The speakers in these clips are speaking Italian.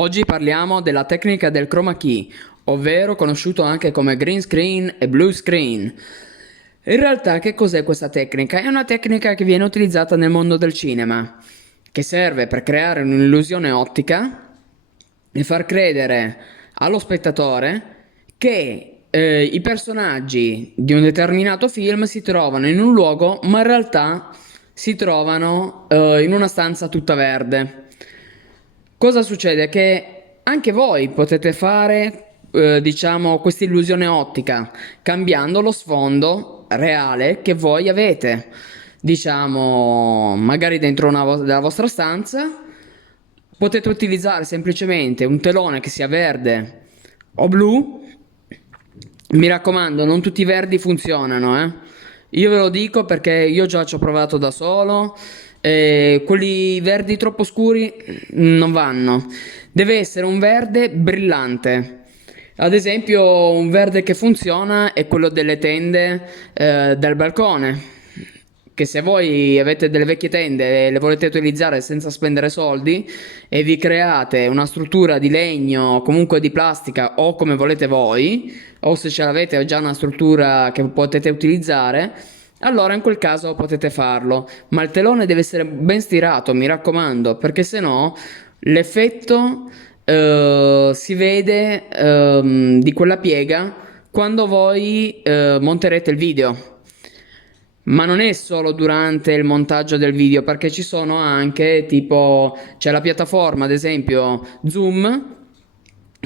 Oggi parliamo della tecnica del chroma key, ovvero conosciuto anche come green screen e blue screen. In realtà che cos'è questa tecnica? È una tecnica che viene utilizzata nel mondo del cinema, che serve per creare un'illusione ottica e far credere allo spettatore che i personaggi di un determinato film si trovano in un luogo, ma in realtà si trovano in una stanza tutta verde. Cosa succede? Che anche voi potete fare, diciamo, questa illusione ottica, cambiando lo sfondo reale che voi avete. Diciamo, magari dentro della vostra stanza, potete utilizzare semplicemente un telone che sia verde o blu. Mi raccomando, non tutti i verdi funzionano, eh. Io ve lo dico perché io già ci ho provato da solo. Quelli verdi troppo scuri non vanno. Deve essere un verde brillante. Ad esempio, un verde che funziona è quello delle tende del balcone. Che se voi avete delle vecchie tende e le volete utilizzare senza spendere soldi e vi create una struttura di legno o comunque di plastica o come volete voi, o se ce l'avete già una struttura che potete utilizzare, allora in quel caso potete farlo. Ma il telone deve essere ben stirato, mi raccomando, perché se no l'effetto si vede di quella piega quando voi monterete il video. Ma non è solo durante il montaggio del video, perché ci sono anche, tipo, c'è la piattaforma, ad esempio, Zoom,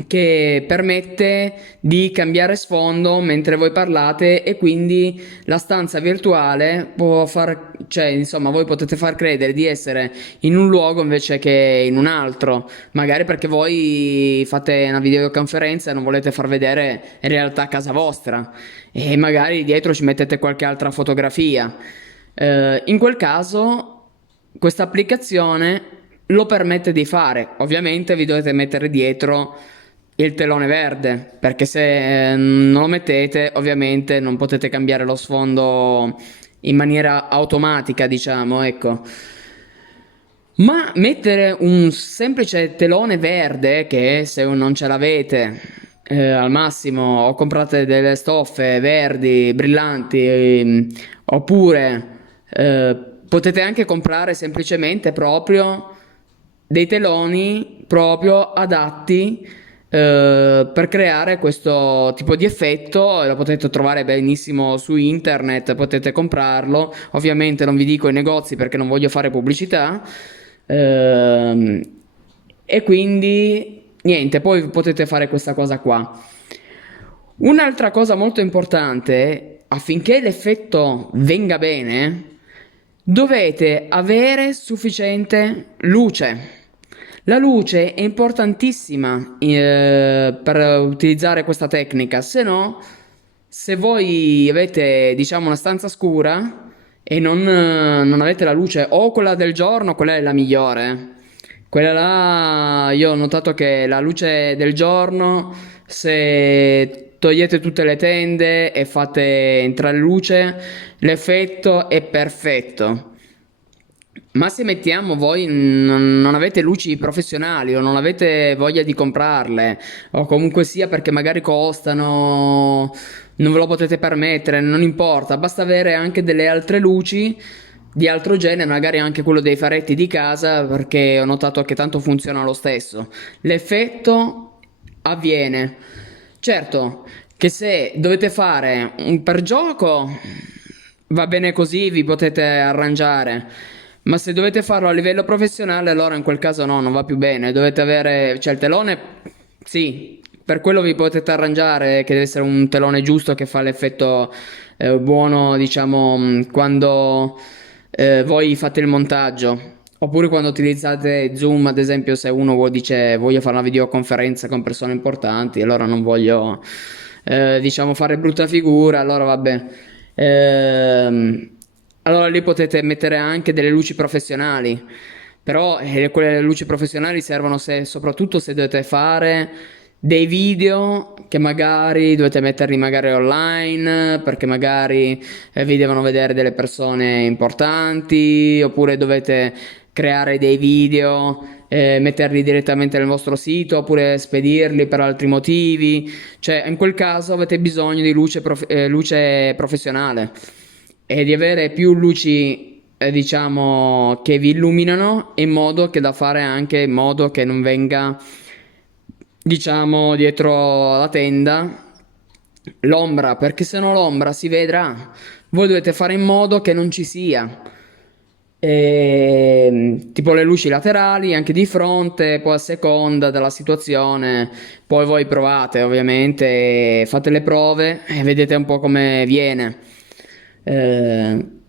che permette di cambiare sfondo mentre voi parlate e quindi la stanza virtuale può far, cioè, insomma, voi potete far credere di essere in un luogo invece che in un altro, magari perché voi fate una videoconferenza e non volete far vedere in realtà casa vostra e magari dietro ci mettete qualche altra fotografia. In quel caso questa applicazione lo permette di fare. Ovviamente vi dovete mettere dietro il telone verde, perché se non lo mettete ovviamente non potete cambiare lo sfondo in maniera automatica, diciamo, ecco. Ma mettere un semplice telone verde, che se non ce l'avete, al massimo o comprate delle stoffe verdi, brillanti, oppure potete anche comprare semplicemente proprio dei teloni proprio adatti per creare questo tipo di effetto. Lo potete trovare benissimo su internet, potete comprarlo. Ovviamente non vi dico i negozi perché non voglio fare pubblicità. Ehm, e quindi niente, poi potete fare questa cosa qua. Un'altra cosa molto importante, affinché l'effetto venga bene, dovete avere sufficiente luce. La luce è importantissima per utilizzare questa tecnica, se no, se voi avete, diciamo, una stanza scura e non avete la luce, o quella del giorno, quella è la migliore. Quella là, io ho notato che la luce del giorno, se togliete tutte le tende e fate entrare luce, l'effetto è perfetto. Ma se mettiamo voi non avete luci professionali o non avete voglia di comprarle, o comunque sia perché magari costano, non ve lo potete permettere, non importa, basta avere anche delle altre luci di altro genere, magari anche quello dei faretti di casa, perché ho notato che tanto funziona lo stesso. L'effetto avviene. Certo che se dovete fare un per gioco, va bene così, vi potete arrangiare. Ma se dovete farlo a livello professionale, allora in quel caso no, non va più bene. Dovete avere, cioè il telone, sì, per quello vi potete arrangiare, che deve essere un telone giusto che fa l'effetto buono, diciamo, quando voi fate il montaggio. Oppure quando utilizzate Zoom, ad esempio, se uno dice voglio fare una videoconferenza con persone importanti, allora non voglio, diciamo, fare brutta figura, allora vabbè. Ehm, allora lì potete mettere anche delle luci professionali, però quelle luci professionali servono soprattutto se dovete fare dei video che magari dovete metterli magari online, perché magari vi devono vedere delle persone importanti, oppure dovete creare dei video, metterli direttamente nel vostro sito oppure spedirli per altri motivi. Cioè, in quel caso avete bisogno di luce professionale e di avere più luci, diciamo, che vi illuminano, in modo che da fare anche in modo che non venga, diciamo, dietro la tenda l'ombra, perché se no l'ombra si vedrà. Voi dovete fare in modo che non ci sia. Tipo le luci laterali, anche di fronte, poi a seconda della situazione, poi voi provate ovviamente, fate le prove e vedete un po' come viene.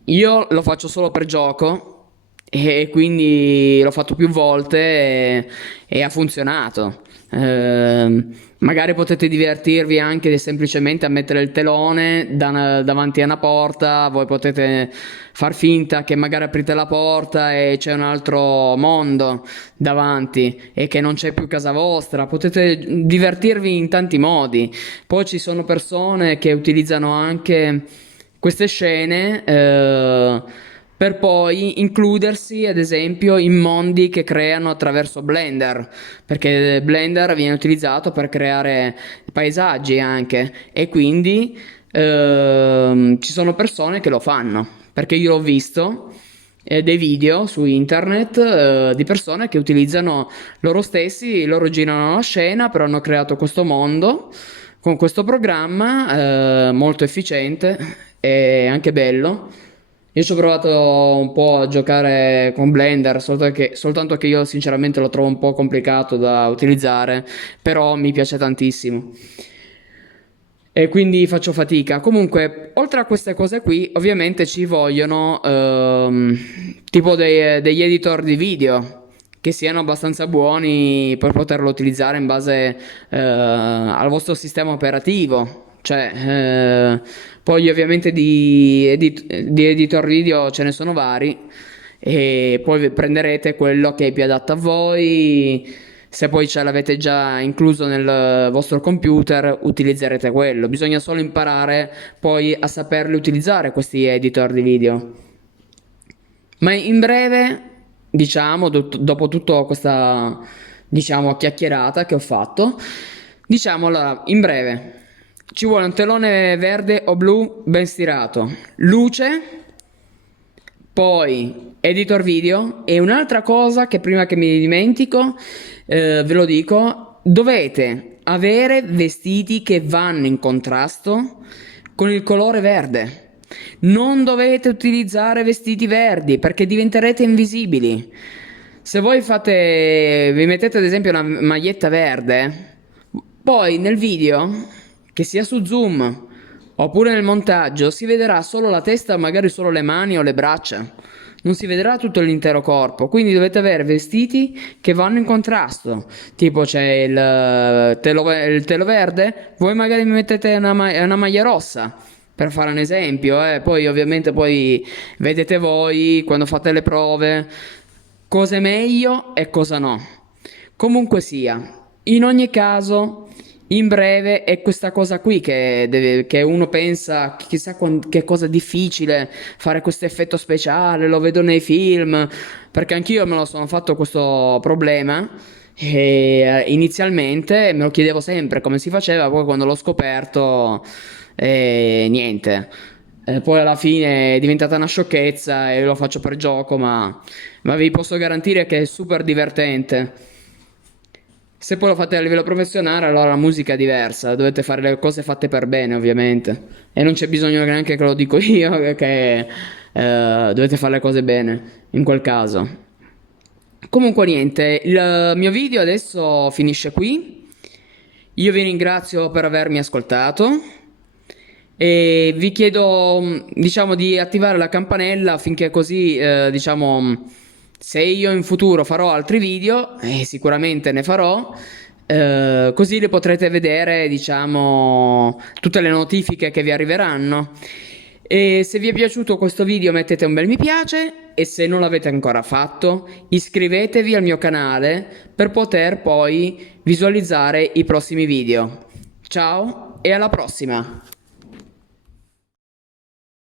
Io lo faccio solo per gioco e quindi l'ho fatto più volte e ha funzionato. Magari potete divertirvi anche semplicemente a mettere il telone davanti a una porta, voi potete far finta che magari aprite la porta e c'è un altro mondo davanti e che non c'è più casa vostra, potete divertirvi in tanti modi. Poi ci sono persone che utilizzano anche queste scene per poi includersi ad esempio in mondi che creano attraverso Blender, perché Blender viene utilizzato per creare paesaggi anche, e quindi ci sono persone che lo fanno, perché io ho visto dei video su internet di persone che utilizzano loro stessi, loro girano la scena, però hanno creato questo mondo con questo programma molto efficiente e anche bello. Io ci ho provato un po' a giocare con Blender, soltanto che io sinceramente lo trovo un po' complicato da utilizzare, però mi piace tantissimo. E quindi faccio fatica. Comunque, oltre a queste cose qui, ovviamente ci vogliono tipo degli editor di video che siano abbastanza buoni per poterlo utilizzare in base al vostro sistema operativo. Cioè, poi ovviamente di editor video ce ne sono vari e poi prenderete quello che è più adatto a voi. Se poi ce l'avete già incluso nel vostro computer, utilizzerete quello. Bisogna solo imparare poi a saperli utilizzare questi editor di video. Ma in breve, diciamo, dopo tutta questa, diciamo, chiacchierata che ho fatto, diciamo allora, in breve, ci vuole un telone verde o blu ben stirato, luce, poi editor video e un'altra cosa che prima che mi dimentico, ve lo dico, dovete avere vestiti che vanno in contrasto con il colore verde. Non dovete utilizzare vestiti verdi perché diventerete invisibili. Se voi vi mettete ad esempio una maglietta verde, poi nel video, che sia su Zoom oppure nel montaggio, si vedrà solo la testa, magari solo le mani o le braccia. Non si vedrà tutto l'intero corpo, quindi dovete avere vestiti che vanno in contrasto. Tipo c'è il telo verde, voi magari mi mettete una maglia rossa, per fare un esempio, Poi ovviamente poi vedete voi quando fate le prove cosa è meglio e cosa no. Comunque sia, in ogni caso, in breve è questa cosa qui che uno pensa, chissà che cosa difficile fare questo effetto speciale, lo vedo nei film, perché anch'io me lo sono fatto questo problema. E inizialmente me lo chiedevo sempre come si faceva, poi quando l'ho scoperto, niente. Poi alla fine è diventata una sciocchezza e lo faccio per gioco, ma vi posso garantire che è super divertente. Se poi lo fate a livello professionale, allora la musica è diversa, dovete fare le cose fatte per bene, ovviamente. E non c'è bisogno neanche che lo dico io, che dovete fare le cose bene, in quel caso. Comunque niente, il mio video adesso finisce qui. Io vi ringrazio per avermi ascoltato e vi chiedo, diciamo, di attivare la campanella affinché così, diciamo, se io in futuro farò altri video, e sicuramente ne farò, così le potrete vedere, diciamo, tutte le notifiche che vi arriveranno. E se vi è piaciuto questo video mettete un bel mi piace e se non l'avete ancora fatto iscrivetevi al mio canale per poter poi visualizzare i prossimi video. Ciao e alla prossima!